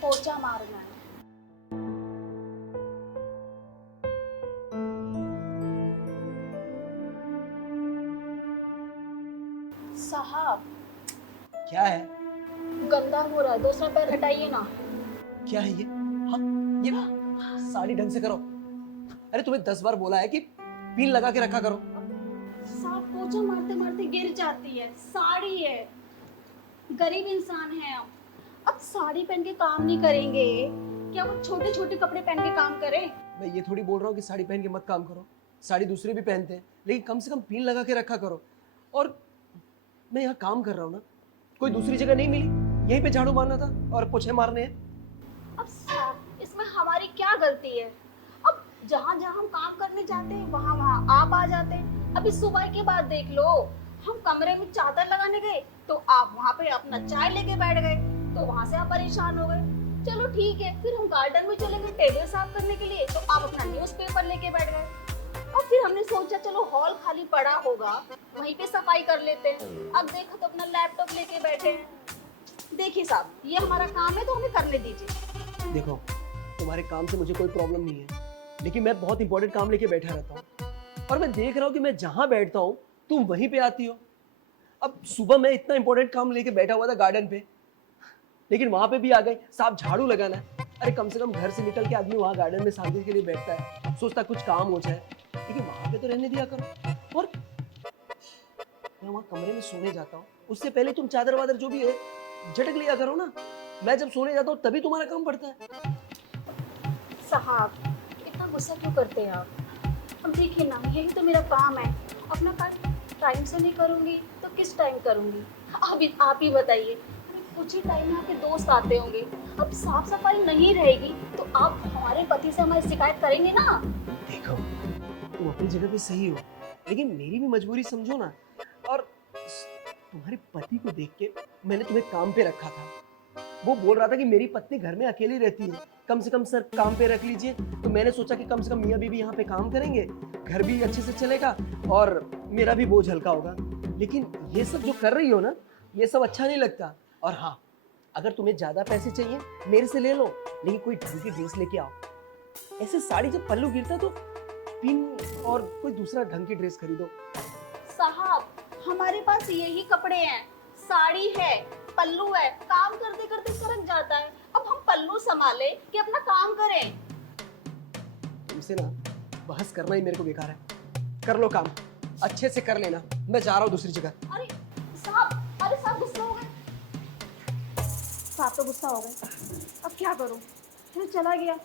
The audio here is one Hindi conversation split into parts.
पोछा मारना है। साहब क्या है? गंदा हो रहा है, दूसरा पैर हटाइए ना। क्या है ये? हाँ, ये साड़ी ढंग से करो। अरे तुम्हें 10 बार बोला है कि पिन लगा के रखा करो। साहब पोछा मारते मारते गिर जाती है, साड़ी है, गरीब इंसान है हम। अब साड़ी पहन के काम नहीं करेंगे, क्या वो छोटे छोटे कपड़े पहन के काम करें? मैं ये थोड़ी बोल रहा हूँ कि साड़ी पहन के मत काम करो, साड़ी दूसरे भी पहनते हैं, लेकिन कम से कम पिन लगा के रखा करो। और मैं यहाँ काम कर रहा हूँ ना, कोई दूसरी जगह नहीं मिली, यहीं पे झाड़ू मारना था और पोछे मारने हैं। अब साहब इसमें हमारी क्या गलती है? अब जहाँ जहाँ हम काम करने जाते हैं वहाँ वहाँ आप आ जाते हैं। अभी सुबह के बाद देख लो, हम कमरे में चादर लगाने गए तो आप वहाँ पे अपना चाय लेके बैठ गए, तो वहाँ से आप परेशान हो गए। चलो ठीक है, फिर हम गार्डन में चले गए टेबल साफ करने के लिए, तो आप अपना न्यूज़पेपर लेके बैठ गए। और फिर हमने सोचा चलो हॉल खाली पड़ा होगा, वहीं पे सफाई कर लेते हैं। अब देखो तो अपना लैपटॉप लेके बैठे हैं। देखिए साहब, ये हमारा काम है तो हमें करने दीजिए। देखो, तुम्हारे काम से मुझे कोई प्रॉब्लम नहीं है, लेकिन मैं बहुत इंपॉर्टेंट काम लेके बैठा रहता हूँ और मैं देख रहा हूँ कि मैं जहाँ बैठता हूँ तुम वहीं पे आती हो। अब सुबह मैं इतना इंपॉर्टेंट काम लेके बैठा हुआ था गार्डन पे, लेकिन वहां पे भी आ गए, साहब झाड़ू लगाना है। अरे कम से कम घर से निकल के आदमी वहां गार्डन में शांति के लिए बैठता है, सोचता कुछ काम हो जाए, लेकिन वहां पे तो रहने दिया करो। और मैं वहां कमरे में सोने जाता हूँ, उससे पहले तुम चादर वादर जो भी है झटक लिया करो ना। मैं जब सोने जाता हूँ तभी तुम्हारा काम पड़ता है। साहब इतना गुस्सा क्यों करते हैं आप? अब देखिए ना, यही तो मेरा काम है, अपना काम टाइम से नहीं करूँगी तो किस टाइम करूँगी? अभी आप ही बताइए, कुछ ही टाइम में आपके दोस्त आते होंगे, अब साफ सफाई नहीं रहेगी तो आप हमारे पति से हमारी शिकायत करेंगे ना? देखो, तुम अपनी जगह पे सही हो, लेकिन मेरी भी मजबूरी समझो ना। और तुम्हारे पति को देख के मैंने तुम्हें काम पे रखा था। वो बोल रहा था कि मेरी पत्नी घर में अकेली रहती है, कम से कम सर काम पे रख लीजिए। तो मैंने सोचा कि कम से कम मियाँ बीवी यहाँ पे काम करेंगे, घर भी अच्छे से चलेगा और मेरा भी बोझ हल्का होगा। लेकिन ये सब जो कर रही हो ना, ये सब अच्छा नहीं लगता। और हाँ, अगर तुम्हें ज्यादा पैसे चाहिए मेरे से ले लो, लेकिन कोई ढंग की ड्रेस लेके आओ। ऐसे साड़ी जब पल्लू गिरता तो पिन और कोई दूसरा ढंग की ड्रेस खरीदो। साहब हमारे पास यही कपड़े हैं, साड़ी है, पल्लू है, काम करते करते सरक जाता है। अब हम पल्लू संभाले कि अपना काम करें? तुमसे ना बहस करना ही मेरे को बेकार है। कर लो काम, अच्छे से कर लेना, मैं जा रहा हूँ दूसरी जगह। अरे साहब गुस्सा हो गए। साहब तो गुस्सा हो गए, अब क्या करूं? फिर चला गया।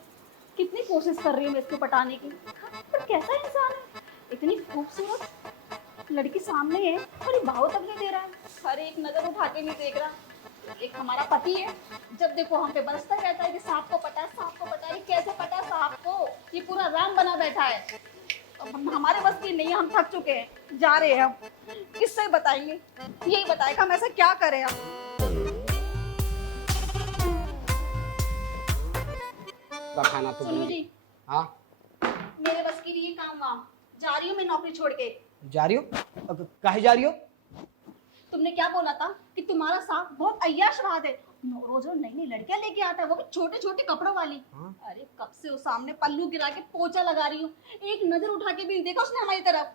कितनी कोशिश कर रही हूँ मैं इसको पटाने की, पर कैसा इंसान है, इतनी खूबसूरत लड़की सामने है और ये भाव तक नहीं दे रहा है। अरे एक नजर उठा के नहीं देख रहा। एक हमारा पति है, जब देखो हम पे बरसता रहता है कि सांप को पटा, सांप को पटा। ये कैसे पटा सांप को? ये पूरा राम बना बैठा है। अब हमारे बस की नहीं है, हम थक चुके हैं, जा रहे हैं हम। किससे बताएंगे? यही बताएगा हम ऐसा क्या करें अब। का खाना तो सुनो जी, हाँ, मेरे बस की नहीं है काम वाम, जा रही हूँ मैं नौकरी छोड़ के। जा रही हो? अब काहे जा रही हो? तुमने क्या बोला था कि तुम्हारा साथ बहुत अय्याशवाद है, रोज रोज नई नई लड़कियां लेके आता है, वो भी छोटे छोटे कपड़ों वाली। हाँ? अरे कब से उस सामने पल्लू गिरा के पोछा लगा रही हूँ, एक नजर उठा के भी नहीं देखा उसने हमारी तरफ।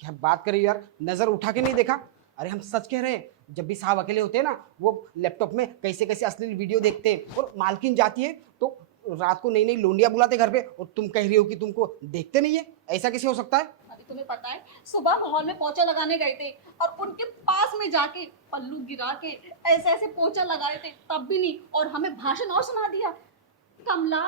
क्या बात कर रही हो यार, नजर उठा के नहीं देखा? अरे हम सच कह रहे हैं, जब भी साहब अकेले होते हैं ना, वो लैपटॉप में कैसे कैसे अश्लील वीडियो देखते हैं, और मालकिन जाती है तो रात को नई नई लोंडियां बुलाते घर पे, और तुम कह रही हो कि तुमको देखते नहीं है? ऐसा कैसे हो सकता है? अभी तुम्हें पता है, सुबह हॉल में पोछा लगाने गए थे और उनके पास में जाके पल्लू गिरा के ऐसे ऐसे पोछा लगाए थे, तब भी नहीं, और हमें भाषण और सुना दिया। कमला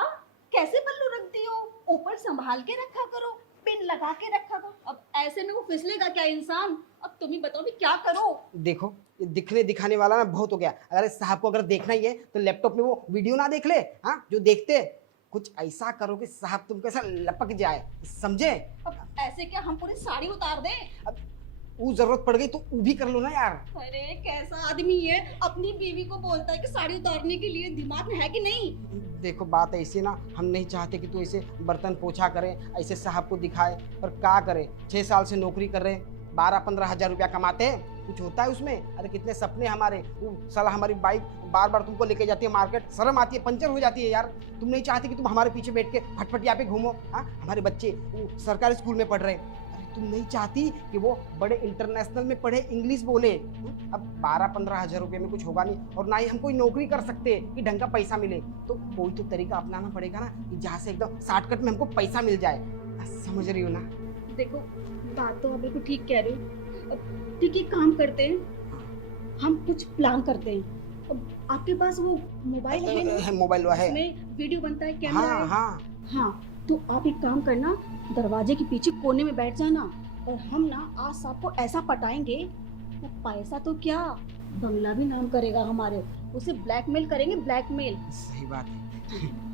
कैसे पल्लू रखती हो, ऊपर संभाल के रखा करो, पिन लगा के रखा करो। अब ऐसे में वो फिसलेगा क्या इंसान? अब तुम ही बताओ भी क्या करो? देखो, ये दिखने दिखाने वाला ना बहुत हो गया। अगर इस साहब को अगर देखना ही है तो लैपटॉप में वो वीडियो ना देख ले, हाँ, जो देखते हैं। कुछ ऐसा करो कि साहब तुम कैसा लपक जाए, समझे? अब ऐसे क्या हम पूरी साड़ी उतार दें? अब वो जरूरत पड़ गई तो वो भी कर लो ना यार। अरे कैसा आदमी है, अपनी बीवी को बोलता है कि साड़ी उतारने के लिए, दिमाग में है कि नहीं? देखो बात ऐसी ना, हम नहीं चाहते कि तू ऐसे बर्तन पोछा करे, ऐसे साहब को दिखाए, पर क्या करे, 6 साल से नौकरी कर रहे हैं, 12-15 हज़ार रुपया कमाते हैं, कुछ होता है उसमें? अरे कितने सपने हमारे, वो साला हमारी बाइक बार बार तुमको लेके जाती है मार्केट, शर्म आती है, पंचर हो जाती है यार। तुम नहीं चाहती कि तुम हमारे पीछे बैठ के फटफट यहाँ पे घूमो? हाँ, हमारे बच्चे वो सरकारी स्कूल में पढ़ रहे हैं, अरे तुम नहीं चाहती कि वो बड़े इंटरनेशनल में पढ़े, इंग्लिश बोले? अब 12-15 हज़ार रुपये में कुछ होगा नहीं, और ना ही हम कोई नौकरी कर सकते कि ढंग का पैसा मिले, तो कोई तो तरीका अपनाना पड़ेगा ना कि जहाँ से एकदम शॉर्टकट में हमको पैसा मिल जाए। समझ रही हो ना? देखो, बात तो आप बिल्कुल ठीक कह रहे हो। ठीक है, काम करते हैं, हम कुछ प्लान करते हैं। अब आपके पास वो मोबाइल है ना? मोबाइल है, उसमें वीडियो बनता है, कैमरा हाँ है। हाँ हाँ, तो आप एक काम करना, दरवाजे के पीछे कोने में बैठ जाना, और हम ना आज साहब को ऐसा पटाएंगे, वो पैसा तो क्या, बंगला भी नाम करेगा हमारे, उसे ब्लैकमेल करेंगे, ब्लैकमेल। सही बात है।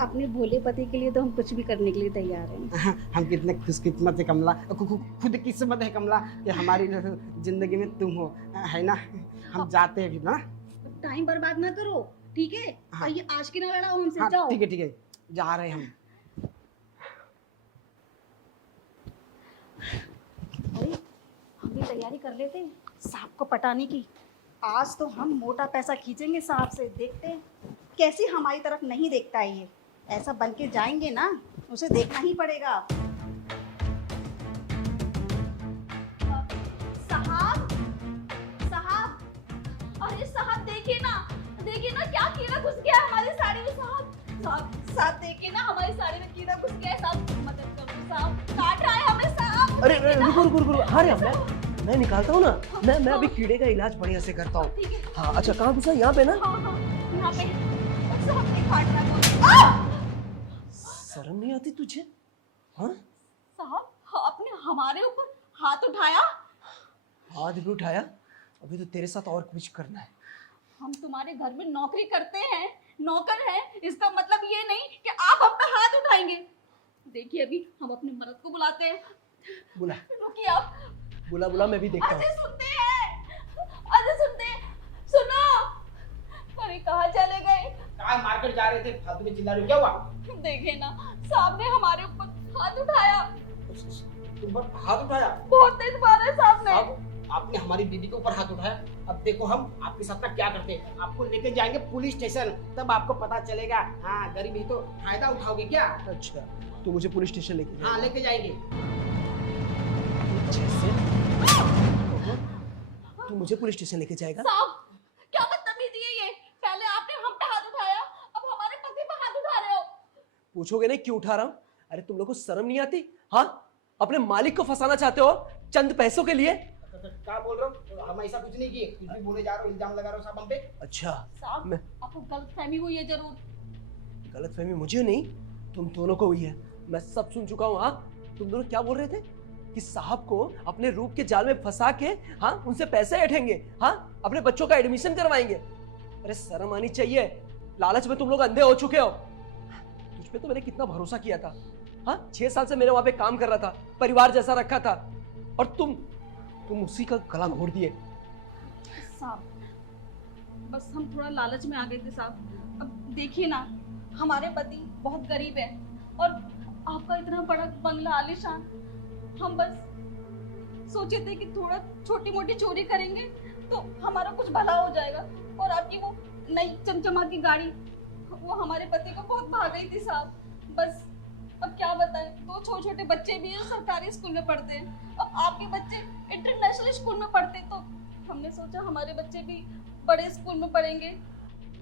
अपने भोले पति के लिए तो हम कुछ भी करने के लिए तैयार हैं। हम कितने खुशकिस्मत है कमला, खुद किस्मत है कमला कि हमारी जिंदगी में तुम हो, है ना? हम जाते हैं ना। टाइम बर्बाद ना करो, ठीक है? हाँ। और ये आज की ना लड़ाओ हमसे, हाँ, जाओ। ठीक है, जा रहे हैं हम। अरे, हम भी तैयारी कर लेते हैं सांप को पटाने की। आज तो हम मोटा पैसा खींचेंगे सांप से, देखते हैं कैसे हमारी तरफ नहीं देखता है ये। ऐसा बन के जाएंगे ना, उसे देखना ही पड़ेगा। साहब, साहब, अरे साहब देखिए ना क्या कीड़ा घुस गया है हमारी साड़ी में। साहब देखिए ना, हमारी साड़ी में कीड़ा घुस गया है। साहब मदद करो, साहब काट रहा है हमें, साहब। अरे रुको, अरे मैं निकालता हूँ ना, मैं अभी कीड़े का इलाज बढ़िया से करता हूँ। ठीक है। हाँ, अच्छा कहाँ घुसा? यहाँ पे ना? हाँ, यहाँ पे। साहब नहीं काट रहा है। शर्म नहीं आती तुझे? हाँ, साहब आपने हमारे ऊपर हाथ उठाया। हाथ भी उठाया? अभी तो तेरे साथ और कुछ करना है। हम तुम्हारे घर में नौकरी करते हैं, नौकर हैं, इसका मतलब ये नहीं कि आप हम पे हाथ उठाएंगे। देखिए, अभी हम अपने मर्द को बुलाते हैं। बुला रुकिए आप। बुला, मैं भी देखता हूँ। अजय सुनते हैं, सुनो। अरे कहाँ चले गए? कहाँ मार्केट जा रहे थे, फालतू में चिल्ला रहे हो, क्या हुआ? देखे ना, साहब ने हमारे ऊपर हाथ उठाया, तुम पर हाथ उठाया? बहुत तेज मारा है साहब ने। अब आपने हमारी बीबी के ऊपर हाथ उठाया। अब देखो हम आपके साथ ना क्या करते हैं, आपको लेके जाएंगे पुलिस स्टेशन, तब आपको पता चलेगा। हाँ, गरीब ही तो फायदा उठाओगे क्या? अच्छा, तो मुझे पुलिस स्टेशन लेके हाँ, लेके जाएंगे। तू मुझे पुलिस स्टेशन लेके जाएगा? साहब क्या बदतमीजी है ये? पहले आपने हम पे हाथ उठाया, अब हमारे पति पे हाथ उठा रहे हो। पूछोगे नहीं क्यों उठा रहा हूँ? अरे तुम लोग को शर्म नहीं आती? हाँ, अपने मालिक को फंसाना चाहते हो चंद पैसों के लिए? क्या बोल रहे हो? हम ऐसा कुछ नहीं किए, कुछ भी बोले जा रहे हो, इल्जाम लगा रहे हो साहब हम पे। अच्छा, साहब मैं आपको गलतफहमी हुई है जरूर। गलतफहमी मुझे नहीं, तुम दोनों को हुई है। मैं सब सुन चुका हूँ। हाँ, तुम दोनों क्या बोल रहे थे कि साहब को अपने रूप के जाल में फंसा के, हाँ, उनसे पैसे ऐंठेंगे, हाँ, अपने बच्चों का एडमिशन करवाएंगे। अरे शर्म आनी चाहिए, लालच में तुम लोग अंधे हो चुके हो। तुझ पे तो मैंने कितना भरोसा किया था। हाँ, 6 साल से मेरे वहां पे काम कर रहा था, परिवार जैसा रखा था, और तुम उसी का गला घोट दिए। साहब बस हम थोड़ा लालच में आ गए थे साहब। अब देखिए ना, हमारे पति बहुत गरीब है, और आपका इतना बड़ा बंगला आलीशान, हम बस सोचे थे कि थोड़ा छोटी मोटी चोरी करेंगे तो हमारा कुछ भला हो जाएगा। और आपकी वो नई चमचमा की गाड़ी, वो हमारे पति को बहुत भा गई थी साहब। बस अब क्या बताएं, 2 छोटे छोटे बच्चे भी हैं जो सरकारी स्कूल में पढ़ते हैं, और आपके बच्चे इंटरनेशनल स्कूल में पढ़ते हैं, तो हमने सोचा हमारे बच्चे भी बड़े स्कूल में पढ़ेंगे।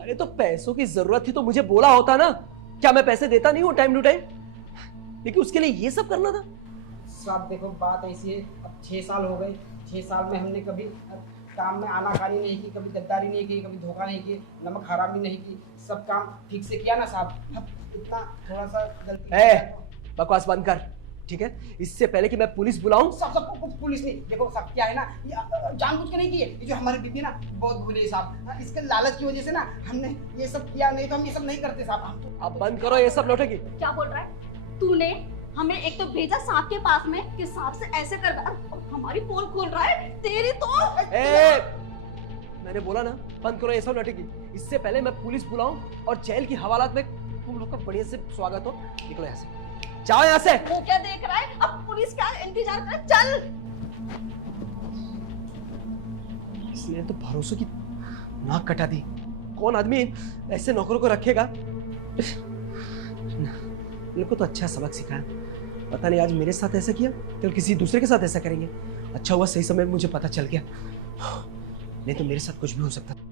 अरे तो पैसों की जरूरत थी तो मुझे बोला होता ना। क्या मैं पैसे देता नहीं हूँ टाइम टू टाइम? लेकिन उसके लिए ये सब करना था? साहब देखो, बात ऐसी है, अब 6 साल हो गए, 6 साल में हमने कभी काम में आनाकानी नहीं की, कभी गद्दारी नहीं की, कभी धोखा नहीं की, नमक हरामी नहीं की, सब काम ठीक से किया ना साहब। अब इतना थोड़ा सा गलती। बकवास बंद कर, ठीक है? इससे पहले कि मैं पुलिस बुलाऊं। सब पुलिस नहीं, देखो सब क्या है ना, ये जानबूझ के नहीं किए। ये जो हमारी बीबी ना बहुत भूली है साहब, इसके लालच की वजह से ना हमने ये सब किया, नहीं तो हम ये सब नहीं करते साहब। हम तो अब बंद करो ये सब नौटंकी। क्या बोल रहा है? तूने हमें एक तो भेजा सांप के पास में कि सांप से ऐसे कर, और हमारी पोल खोल रहा है। तेरी तो मैंने बोला ना, बंद करो ये सब नौटंकी। इससे पहले मैं पुलिस बुलाऊं और जेल की हवालात में तुम लोग का बढ़िया से स्वागत हो। निकलो यहाँ से, जाओ यहाँ से। वो क्या देख रहा है? अब पुलिस का इंतजार कर, चल। इसने तो भरोसे की नाक कटा दी। कौन आदमी ऐसे नौकरों को रखेगा? इनको तो अच्छा सबक सिखाया। पता नहीं आज मेरे साथ ऐसा किया तो किसी दूसरे के साथ ऐसा करेंगे। अच्छा हुआ सही समय में मुझे पता चल गया, नहीं तो मेरे साथ कुछ भी हो सकता था।